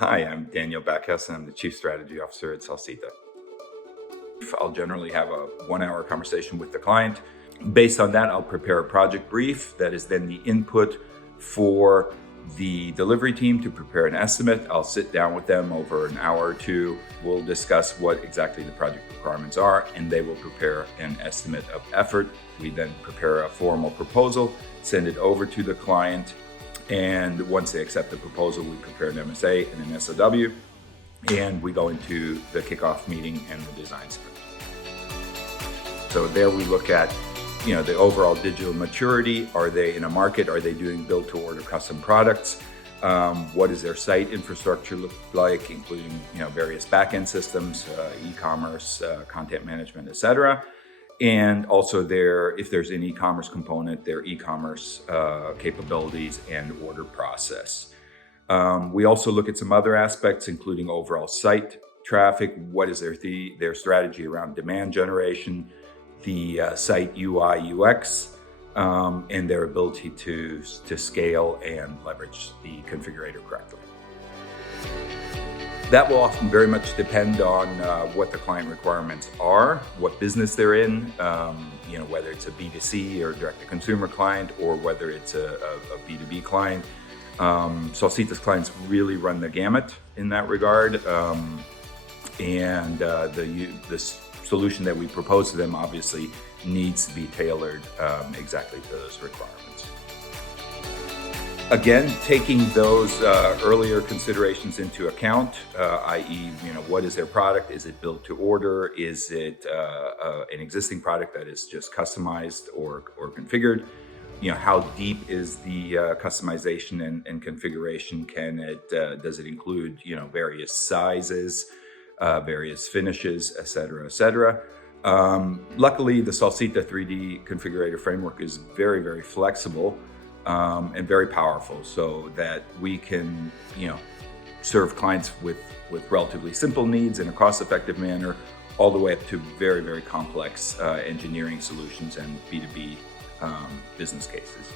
Hi, I'm Daniel Backhaus, and I'm the Chief Strategy Officer at Salsita. I'll generally have a 1-hour conversation with the client. Based on that, I'll prepare a project brief that is then the input for the delivery team to prepare an estimate. I'll sit down with them over an hour or two. We'll discuss what exactly the project requirements are, and they will prepare an estimate of effort. We then prepare a formal proposal, send it over to the client, and once they accept the proposal, we prepare an MSA and an SOW, and we go into the kickoff meeting and the design sprint. So there we look at, the overall digital maturity. Are they in a market? Are they doing build-to-order custom products? What does their site infrastructure look like, including various back-end systems, e-commerce, content management, etc. And also if there's an e-commerce component, their e-commerce capabilities and order process. We also look at some other aspects, including overall site traffic. What is their strategy around demand generation, the site UI, UX, and their ability to scale and leverage the configurator correctly. That will often very much depend on what the client requirements are, what business they're in, whether it's a B2C or direct-to-consumer client, or whether it's a B2B client. Salsita's clients really run the gamut in that regard, and the solution that we propose to them obviously needs to be tailored exactly to those requirements. Again, taking those earlier considerations into account, i.e., what is their product? Is it built to order? Is it an existing product that is just customized or configured? How deep is the customization and configuration? Does it include various sizes, various finishes, et cetera, et cetera? Luckily, the Salsita 3D configurator framework is very, very flexible and very powerful, so that we can serve clients with relatively simple needs in a cost-effective manner, all the way up to very, very complex engineering solutions and B2B business cases.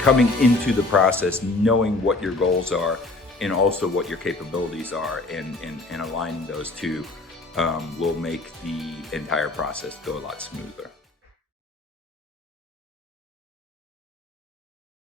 Coming into the process, knowing what your goals are and also what your capabilities are, and aligning those two will make the entire process go a lot smoother.